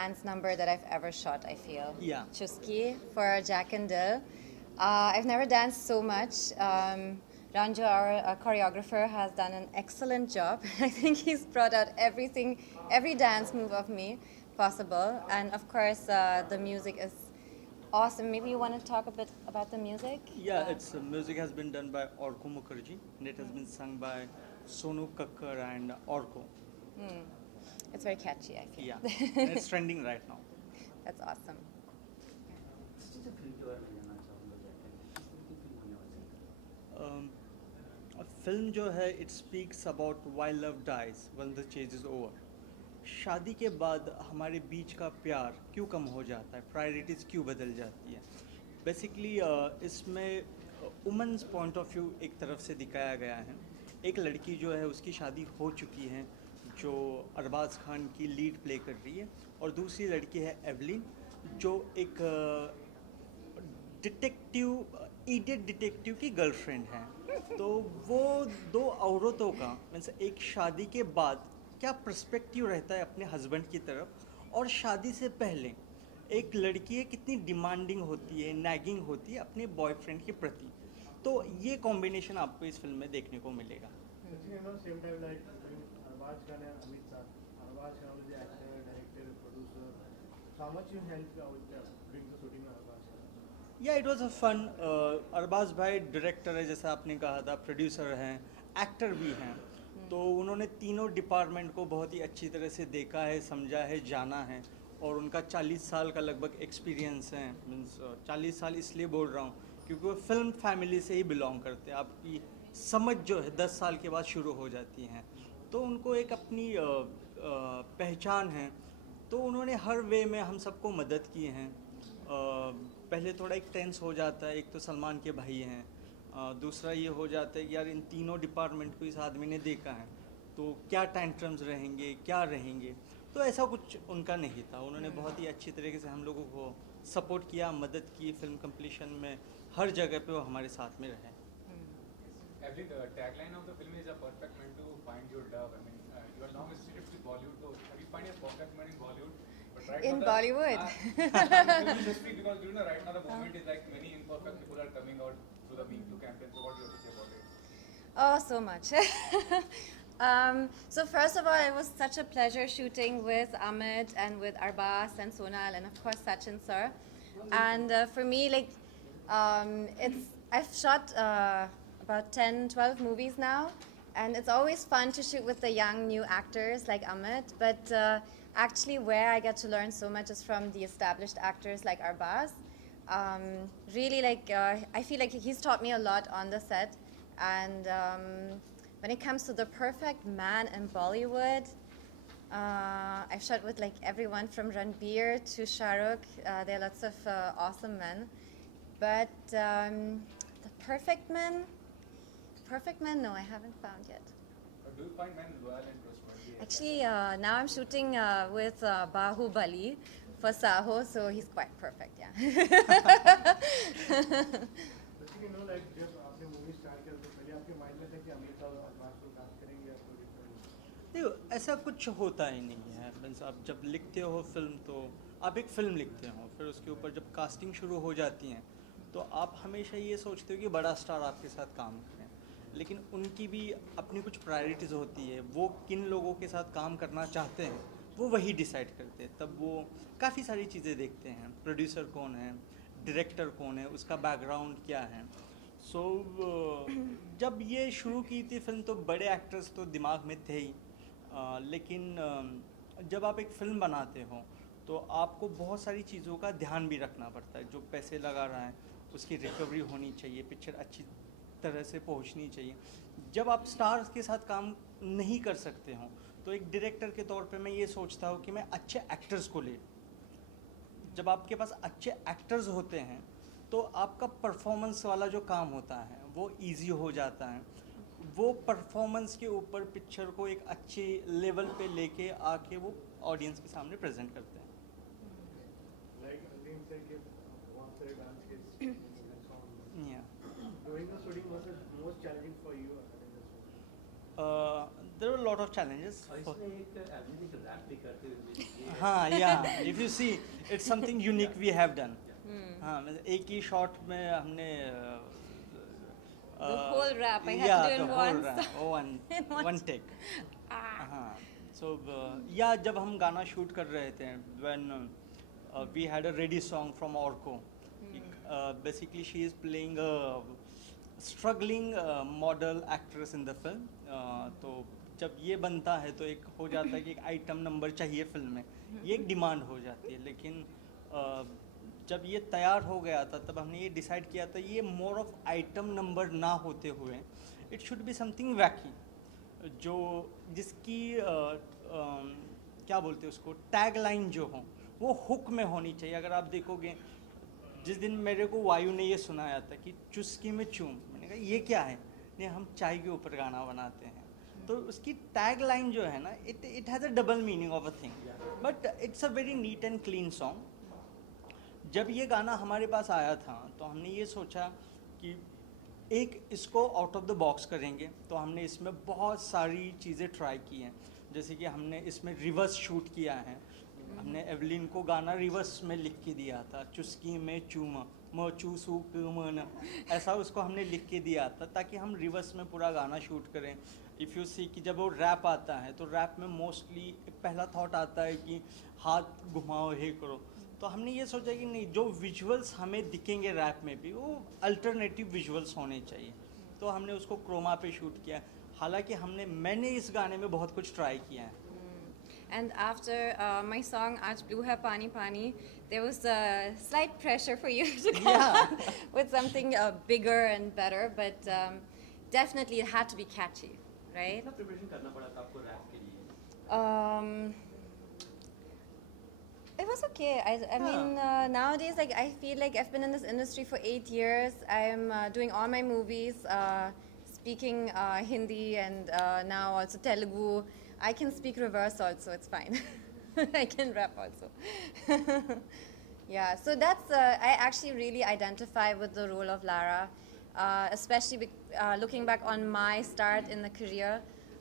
dance number that I've ever shot, I feel. Yeah. Chusky for Jack and Dill. I've never danced so much. Ranjo, our choreographer, has done an excellent job. I think he's brought out everything, every dance move of me possible. And of course, the music is awesome. Maybe you want to talk a bit about the music? Yeah, its music has been done by Orko Mukherjee and it has been sung by Sonu Kakkar and Orko. It's very catchy, I feel. Yeah, and it's trending right now. That's awesome. Film जो है it speaks about why love dies when the chase is over. शादी के बाद हमारे बीच का प्यार क्यों कम हो जाता है, प्रायोरिटीज़ क्यों बदल जाती है. बेसिकली इसमें वुमेन्स पॉइंट ऑफ व्यू एक तरफ से दिखाया गया है. एक लड़की जो है उसकी शादी हो चुकी है जो अरबाज खान की लीड प्ले कर रही है, और दूसरी लड़की है एवलिन जो एक इडियट डिटेक्टिव की गर्लफ्रेंड है. तो वो दो औरतों का मीन्स एक शादी के बाद क्या पर्सपेक्टिव रहता है अपने हस्बैंड की तरफ, और शादी से पहले एक लड़की है कितनी डिमांडिंग होती है, नैगिंग होती है अपने बॉयफ्रेंड के प्रति. तो ये कॉम्बिनेशन आपको इस फिल्म में देखने को मिलेगा. या it was a fun. Arbaaz भाई डायरेक्टर है जैसा आपने कहा था, प्रोड्यूसर हैं, एक्टर भी हैं. तो उन्होंने तीनों डिपार्टमेंट को बहुत ही अच्छी तरह से देखा है, समझा है, जाना है. और उनका 40 साल का लगभग एक्सपीरियंस है. मीन्स 40 साल इसलिए बोल रहा हूँ क्योंकि वो फिल्म फैमिली से ही बिलोंग करते हैं. आपकी समझ जो है 10 साल के बाद शुरू हो जाती हैं. तो उनको एक अपनी पहचान है. तो उन्होंने हर वे में हम सबको मदद की हैं. पहले थोड़ा एक टेंस हो जाता है, एक तो सलमान के भाई हैं, दूसरा ये हो जाता है कि यार इन तीनों डिपार्टमेंट को इस आदमी ने देखा है तो क्या टेंट्रम्स रहेंगे, क्या रहेंगे. तो ऐसा कुछ उनका नहीं था. उन्होंने बहुत ही अच्छी तरीके से हम लोगों को सपोर्ट किया, मदद की. फिल्म कंप्लीशन में हर जगह पे वो हमारे साथ में रहे. Actually, the tagline of the film is a perfect man to find your love. I mean, you are long associated with Bollywood, so have you find a perfect man in Bollywood? But right In now Bollywood? Just because right now the moment is like many imperfect people are coming out through the Me Too campaign. So what do you have to say about it? Oh, so much. So first of all, it was such a pleasure shooting with Amit and with Arbas and Sonal and of course Sachin sir. And for me, like, I've shot about 10, 12 movies now, and it's always fun to shoot with the young new actors like Amit. But actually, where I get to learn so much is from the established actors like Arbaz. Really, like, I feel like he's taught me a lot on the set. And when it comes to the perfect man in Bollywood, I've shot with like everyone from Ranbir to Shah Rukh. There are lots of awesome men. But the perfect man, no, I haven't found yet. Do you find men loyal and trustworthy? Actually, now I'm shooting with Bahubali for Saho, so he's quite perfect, yeah. देखो ऐसा कुछ होता ही नहीं है. Means आप जब लिखते हो फिल्म तो आप एक फ़िल्म लिखते हो, फिर उसके ऊपर जब कास्टिंग शुरू हो जाती हैं तो आप हमेशा ये सोचते हो कि बड़ा स्टार आपके साथ काम करें. लेकिन उनकी भी अपनी कुछ प्रायोरिटीज़ होती है. वो किन लोगों के साथ काम करना चाहते हैं वो वही डिसाइड करते हैं. तब वो काफ़ी सारी चीज़ें देखते हैं. प्रोड्यूसर कौन है, डायरेक्टर कौन है, उसका बैकग्राउंड क्या है. सो जब ये शुरू की थी फिल्म तो बड़े एक्टर्स तो दिमाग में थे ही. लेकिन जब आप एक फ़िल्म बनाते हो तो आपको बहुत सारी चीज़ों का ध्यान भी रखना पड़ता है. जो पैसे लगा रहा है उसकी रिकवरी होनी चाहिए, पिक्चर अच्छी तरह से पहुंचनी चाहिए. जब आप स्टार्स के साथ काम नहीं कर सकते हो तो एक डायरेक्टर के तौर पे मैं ये सोचता हूँ कि मैं अच्छे एक्टर्स को ले. जब आपके पास अच्छे एक्टर्स होते हैं तो आपका परफॉर्मेंस वाला जो काम होता है वो इजी हो जाता है. वो परफॉर्मेंस के ऊपर पिक्चर को एक अच्छे लेवल पे लेके आके वो ऑडियंस के सामने प्रेजेंट करते हैं. there were a lot of challenges. और इसमें एक आदमी जो रैप भी करते हुए हाँ, yeah. If you see, it's something unique we have done. हाँ, मतलब एक ही शॉट में हमने The whole rap, I had to do in one rap, one take. हाँ, so जब हम गाना शूट कर रहे थे, when we had a ready song from Orko. Basically, she is playing a struggling model actress in the film. तो जब ये बनता है तो एक हो जाता है कि एक आइटम नंबर चाहिए फिल्म में, ये एक डिमांड हो जाती है. लेकिन जब ये तैयार हो गया था तब हमने ये डिसाइड किया था ये मोर ऑफ आइटम नंबर ना होते हुए इट शुड बी समथिंग वैकी, जो जिसकी क्या बोलते हैं उसको, टैग लाइन जो हो वो हुक में होनी चाहिए. अगर आप देखोगे, जिस दिन मेरे को वायु ने ये सुनाया था कि चुस्की में चूम, मैंने कहा ये क्या है, नहीं हम चाय के ऊपर गाना बनाते हैं. तो उसकी टैग लाइन जो है ना, it has a double meaning of a thing, but it's a very neat and clean song. जब ये गाना हमारे पास आया था तो हमने ये सोचा कि एक इसको आउट ऑफ द बॉक्स करेंगे. तो हमने इसमें बहुत सारी चीज़ें ट्राई की हैं, जैसे कि हमने इसमें रिवर्स शूट किया है. हमने एवलिन को गाना रिवर्स में लिख के दिया था, चुस्की में चूमा मचूसू मन, ऐसा उसको हमने लिख के दिया था ताकि हम रिवर्स में पूरा गाना शूट करें. इफ़ यू सी कि जब वो रैप आता है तो रैप में मोस्टली पहला थॉट आता है कि हाथ घुमाओ, हे करो. तो हमने ये सोचा कि नहीं, जो विजुअल्स हमें दिखेंगे रैप में भी वो अल्टरनेटिव विजुअल्स होने चाहिए. तो हमने उसको क्रोमा पे शूट किया. हालांकि मैंने इस गाने में बहुत कुछ ट्राई किया है. And after my song Aaj Blue Hai Pani Pani, there was a slight pressure for you to come up with something bigger and better, but definitely it had to be catchy, right? कितना preparation करना पड़ा था आपको rap के लिए? It was okay. I mean, nowadays, like I feel like I've been in this industry for 8 years. I'm doing all my movies, speaking Hindi and now also Telugu. I can speak reverse also. It's fine. I can rap also. Yeah. So that's I actually really identify with the role of Lara, especially looking back on my start in the career.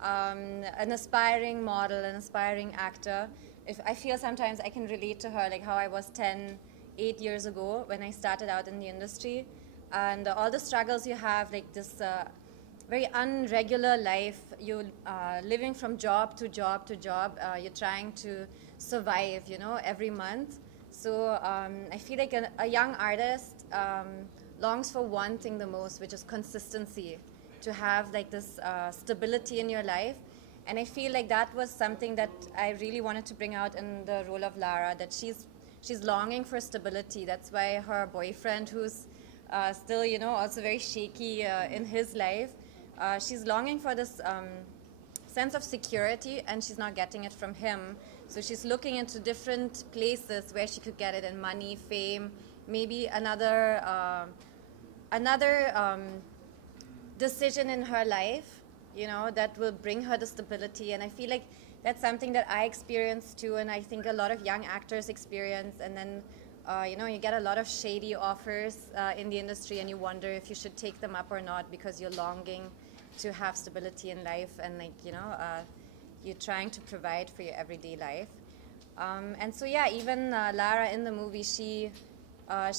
An aspiring model, an aspiring actor. If I feel sometimes I can relate to her, like how I was 8 years ago when I started out in the industry, and all the struggles you have, like this very unregular life. You're living from job to job to job. You're trying to survive, every month. So I feel like a young artist longs for one thing the most, which is consistency, to have like this stability in your life. And I feel like that was something that I really wanted to bring out in the role of Lara, that she's longing for stability. That's why her boyfriend, who's still, also very shaky in his life, she's longing for this sense of security, and she's not getting it from him. So she's looking into different places where she could get it in money, fame, maybe another decision in her life, that will bring her the stability. And I feel like that's something that I experienced too, and I think a lot of young actors experience. And then, you get a lot of shady offers in the industry, and you wonder if you should take them up or not because you're longing to have stability in life, and you're trying to provide for your everyday life. And so, yeah, even Lara in the movie, she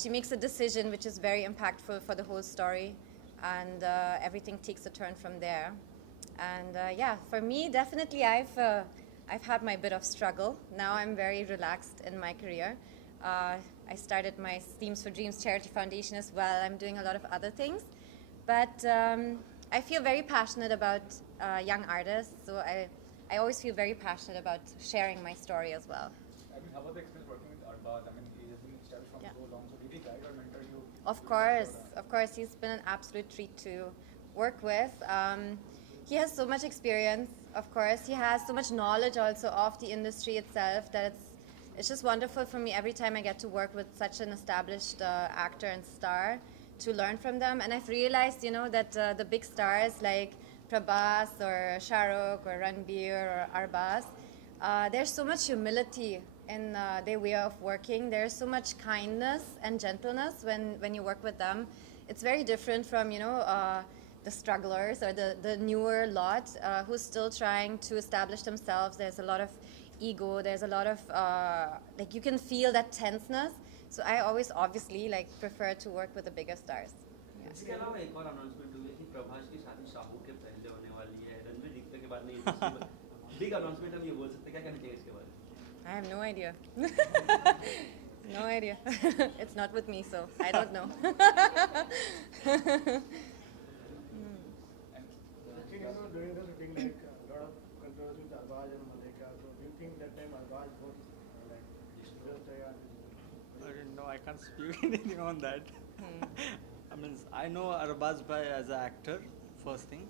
makes a decision which is very impactful for the whole story, and everything takes a turn from there. And yeah, for me, definitely, I've had my bit of struggle. Now I'm very relaxed in my career. I started my Themes for Dreams Charity Foundation as well. I'm doing a lot of other things, but I feel very passionate about young artists. So I always feel very passionate about sharing my story as well. I mean, how about the experience working with Arbaz? I mean, he has been established from so long. So did he guide or mentor you? Of course, he's been an absolute treat to work with. He has so much experience, of course. He has so much knowledge also of the industry itself that it's just wonderful for me every time I get to work with such an established actor and star to learn from them. And I've realized, that the big stars like Prabhas or Shah Rukh or Ranbir or Arbaz, there's so much humility in their way of working. There's so much kindness and gentleness when you work with them. It's very different from, the strugglers or the newer lot who's still trying to establish themselves. There's a lot of ego. There's a lot of like you can feel that tenseness. So I always obviously like prefer to work with the bigger stars. Yeah. इसके अलावा एक और announcement हुई है कि प्रभास की शादी शाहू के पहले होने वाली है, रणवीर दीपिका के बाद नहीं। बिग अनाउंसमेंट हम ये बोल सकते हैं, क्या कहना चाहिए इसके बारे में? I have no idea. No idea. It's not with me, so I don't know. During the shooting, like a lot of controversy with Arbaz and Malaika. So do you think that time Arbaz was like just I don't know. I can't speak anything on that. I mean, I know Arbaz bhai as an actor. First thing,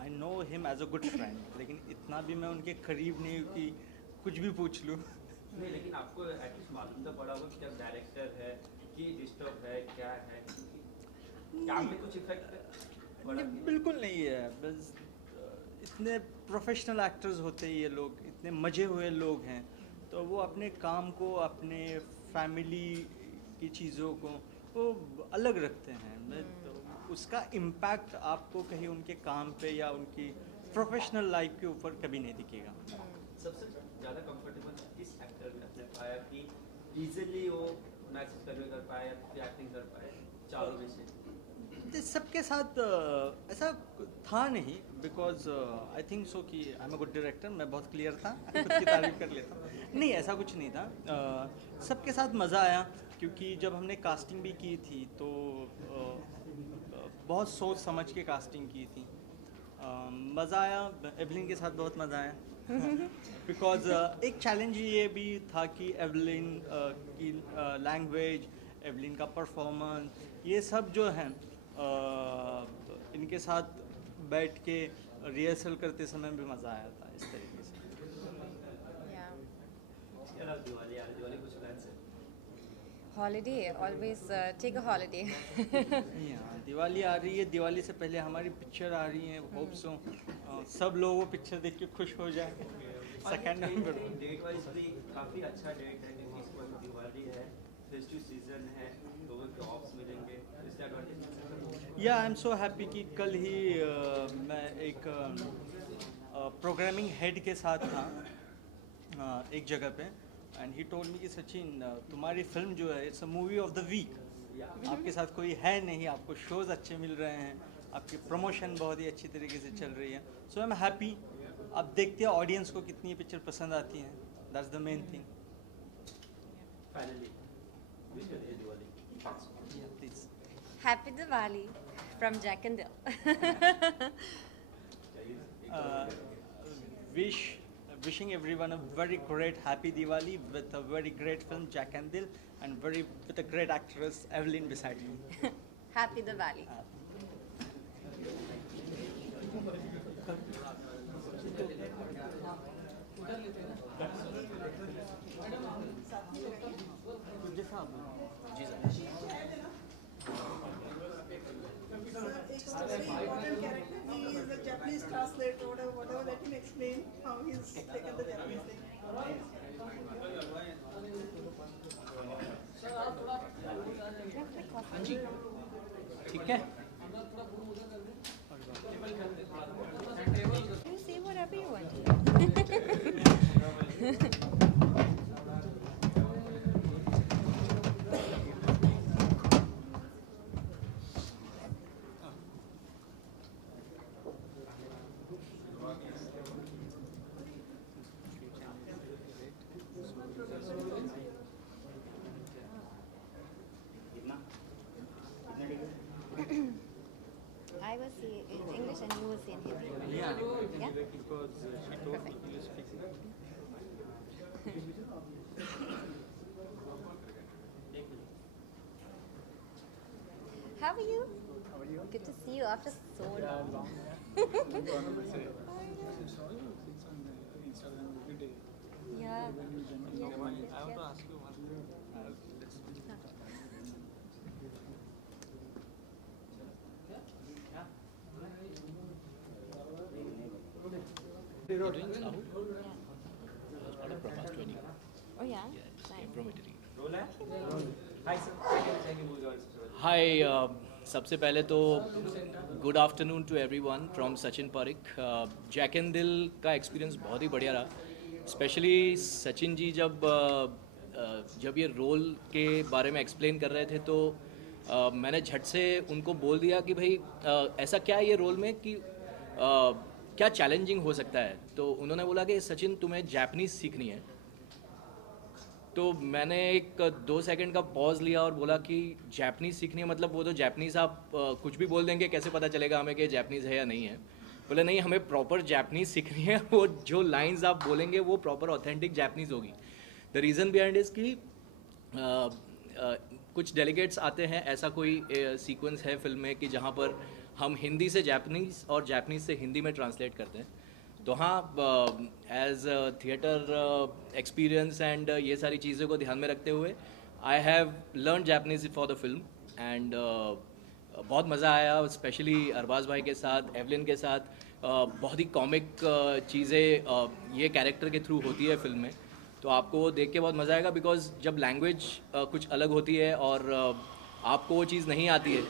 I know him as a good friend. लेकिन इतना भी मैं उनके करीब नहीं हूँ कि कुछ भी पूछ लूँ. नहीं, लेकिन आपको एटलीस्ट मालूम तो पड़ा होगा कि क्या डायरेक्टर है, कि डिस्टर्ब है, क्या है, काम में कुछ इफेक्ट पड़ा? बिल्कुल नहीं है. बस इतने प्रोफेशनल एक्टर्स होते हैं ये लोग, इतने मजे हुए लोग हैं, तो वो अपने काम को, अपने फैमिली की चीज़ों को वो अलग रखते हैं. तो उसका इम्पैक्ट आपको कहीं उनके काम पे या उनकी प्रोफेशनल लाइफ के ऊपर कभी नहीं दिखेगा. सबसे ज़्यादा कंफर्टेबल किस एक्टर में अपने पाया कि इजीली वो मैसेज कन्वे कर पाए या फिर एक्टिंग कर पाए चारों में से? सबके साथ ऐसा था नहीं, बिकॉज आई थिंक सो कि I am a good director. मैं बहुत क्लियर था, खुद की तारीफ कर लेता हूँ. नहीं, ऐसा कुछ नहीं था. सबके साथ मज़ा आया, क्योंकि जब हमने कास्टिंग भी की थी तो बहुत सोच समझ के कास्टिंग की थी. मज़ा आया. एवलिन के साथ बहुत मज़ा आया. बिकॉज एक चैलेंज ये भी था कि एवलिन की लैंग्वेज, एवलिन का परफॉर्मेंस, ये सब जो है इनके साथ बैठ के रिहर्सल करते समय भी मज़ा आया था इस तरीके से. Yeah. इसके अलावा दिवाली आ रही, दिवाली कुछ प्लान्स है? Holiday. Always take a holiday. हाँ, दिवाली आ रही है. दिवाली से पहले हमारी पिक्चर आ रही है. होप सो सब लोग वो पिक्चर देख के खुश हो जाए. सेकेंड नंबर डेट वाइज भी काफ़ी अच्छा डेट है, क्योंकि इस वक्त दिवाली है, फेस्टिव सीजन है, लोगों को ऑफ्स मिलेंगे, इससे एडवांटेज. या आई एम सो हैप्पी कि कल ही मैं एक प्रोग्रामिंग हेड के साथ था एक जगह पे, एंड ही टोल्ड मी कि सचिन तुम्हारी फिल्म जो है it's a movie of the week. आपके साथ कोई है नहीं, आपको शोज अच्छे मिल रहे हैं, आपकी प्रमोशन बहुत ही अच्छी तरीके से चल रही है. सो आई एम हैप्पी. अब देखते हैं ऑडियंस को कितनी पिक्चर पसंद आती हैं. That's the main thing. Finally wish you happy Diwali. Please. Happy Diwali from Jack and Dill. Wishing everyone a very great happy Diwali with a very great film Jack and Dill, and with a great actress Evelyn beside me. Happy Diwali. It's a very important character. He is a Japanese translator, whatever. Let him explain how he's taken the Japanese thing. ठीक है. You say whatever you want. I will say in English and you will say in Hindi. Yeah. Yeah? Because she told me you speak. How are you? Good to see you after so long. Yeah. I want to ask you one. You're doing Sahu? Yeah. Part of Prabhas training. Oh yeah? Yeah, it's Nice. improvisatory. Role है? Hi sir, second movie also. Hi, सबसे पहले तो good afternoon to everyone from Sachin Parikh. Jack and Dil का experience बहुत ही बढ़िया रहा। Specially Sachin ji जब ये रोल के बारे में एक्सप्लेन कर रहे थे तो मैंने झट से उनको बोल दिया कि भाई ऐसा क्या है ये रोल में कि क्या चैलेंजिंग हो सकता है। तो उन्होंने बोला कि सचिन तुम्हें जापानीज़ सीखनी है। तो मैंने एक 2 सेकंड का पॉज लिया और बोला कि जापानीज़ सीखनी है मतलब वो तो जापानीज़ आप कुछ भी बोल देंगे, कैसे पता चलेगा हमें कि जापानीज़ है या नहीं है। बोले नहीं, हमें प्रॉपर जापानीज़ सीखनी है, वो जो लाइंस आप बोलेंगे वो प्रॉपर ऑथेंटिक जापानीज़ होगी। द रीज़न बिहाइंड इज़ कि कुछ डेलीगेट्स आते हैं, ऐसा कोई सीक्वेंस है फिल्म में कि जहाँ पर हम हिंदी से जापानीज़ और जापानीज़ से हिंदी में ट्रांसलेट करते हैं। तो हाँ, एज थिएटर एक्सपीरियंस एंड ये सारी चीज़ों को ध्यान में रखते हुए I have learn Japanese for the film and बहुत मज़ा आया, स्पेशली अरबाज भाई के साथ, एवलिन के साथ। बहुत ही कॉमिक चीज़ें ये कैरेक्टर के थ्रू होती है फिल्म में, तो आपको देख के बहुत मज़ा आएगा। बिकॉज जब लैंग्वेज कुछ अलग होती है और आपको वो चीज़ नहीं आती है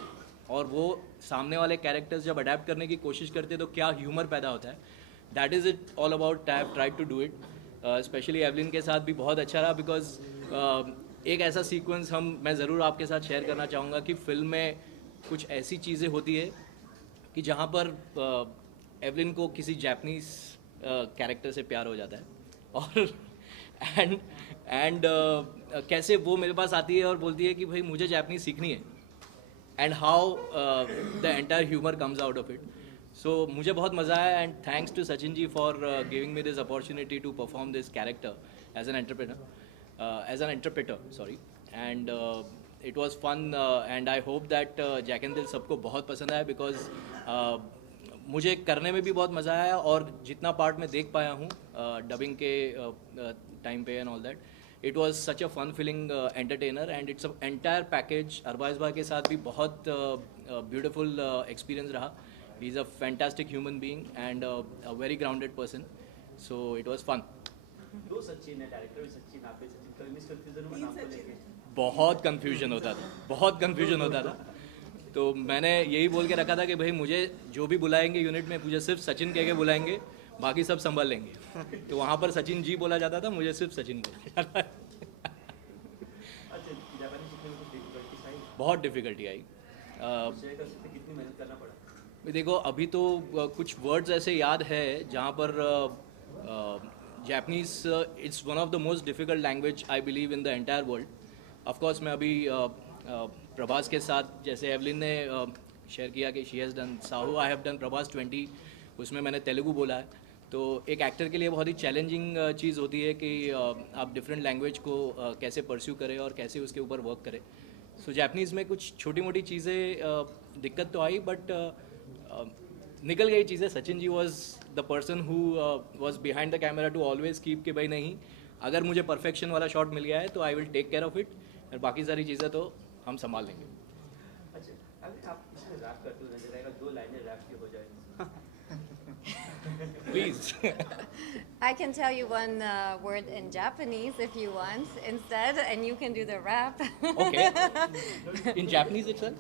और वो सामने वाले कैरेक्टर्स जब अडेप्ट करने की कोशिश करते हैं तो क्या ह्यूमर पैदा होता है। That is it all about. I have tried to do it. Specially Evelyn के साथ भी बहुत अच्छा रहा बिकॉज एक ऐसा सीक्वेंस मैं ज़रूर आपके साथ शेयर करना चाहूँगा कि फिल्म में कुछ ऐसी चीज़ें होती है कि जहाँ पर एवलिन को किसी जापानीज़ कैरेक्टर से प्यार हो जाता है और एंड कैसे वो मेरे पास आती है और बोलती है कि भाई मुझे जापानीज़ सीखनी है and how the entire humour comes out of it. So मुझे बहुत मज़ा आया and thanks to Sachin ji for giving me this opportunity to perform this character as an interpreter sorry. And it was fun and I hope that Jack and Dil सबको बहुत पसंद आया because मुझे करने में भी बहुत मज़ा आया और जितना पार्ट मैं देख पाया हूँ डबिंग के टाइम पे and all that, it was such a fun feeling entertainer and it's a entire package. Arbaaz भाई के साथ भी बहुत ब्यूटिफुल एक्सपीरियंस रहा। He is a fantastic human being and a very grounded person, so it was fun. दो सचिन है, director भी सचिन, आप भी सचिन, कभी मिस कंफ्यूजन हुआ नाम को लेके? बहुत कन्फ्यूजन होता था तो मैंने यही बोल के रखा था कि भाई मुझे जो भी बुलाएंगे यूनिट में मुझे सिर्फ सचिन कह के बुलाएंगे, बाकी सब संभाल लेंगे। तो वहाँ पर सचिन जी बोला जाता था, मुझे सिर्फ सचिन बोला जाता था। बहुत डिफ़िकल्टी आई। कितनी मेहनत करना पड़ा? देखो अभी तो कुछ वर्ड्स ऐसे याद है जहाँ पर Japanese it's one of the most difficult language I believe in the entire world. Of course मैं अभी प्रभास के साथ, जैसे एवलिन ने शेयर किया कि she has done Sahu, I have done Prabhas 20, उसमें मैंने तेलुगु बोला है। तो एक एक्टर के लिए बहुत ही चैलेंजिंग चीज़ होती है कि आप डिफरेंट लैंग्वेज को कैसे परस्यू करें और कैसे उसके ऊपर वर्क करें। सो जापानीज़ में कुछ छोटी मोटी चीज़ें दिक्कत तो आई बट निकल गई चीज़ें। Sachin ji was the person who was behind the camera to always keep कि भाई नहीं, अगर मुझे परफेक्शन वाला शॉट मिल गया है तो I will take care of it और बाकी सारी चीज़ें तो हम संभाल लेंगे। अच्छा, अगर आप इसमें रैप करते हुए नजर आएगा, 2 लाइनें रैप की हो जाए please. I can tell you one word in Japanese if you want instead, and you can do the rap. Okay. In Japanese itself?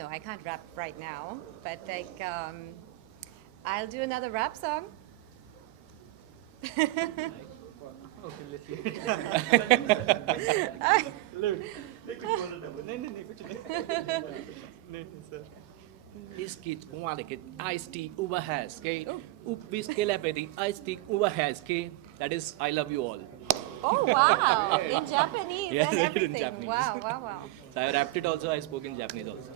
No, I can't rap right now, but like, I'll do another rap song. Okay let's नहीं कुछ नहीं sir. Iskit umalikit iced tea ubahaske ubiskelepedik iced tea ubahaske. That is I love you all. Oh wow! In Japanese Yes, and in everything. Japanese. Wow. So I rapped it also, I spoke in Japanese also.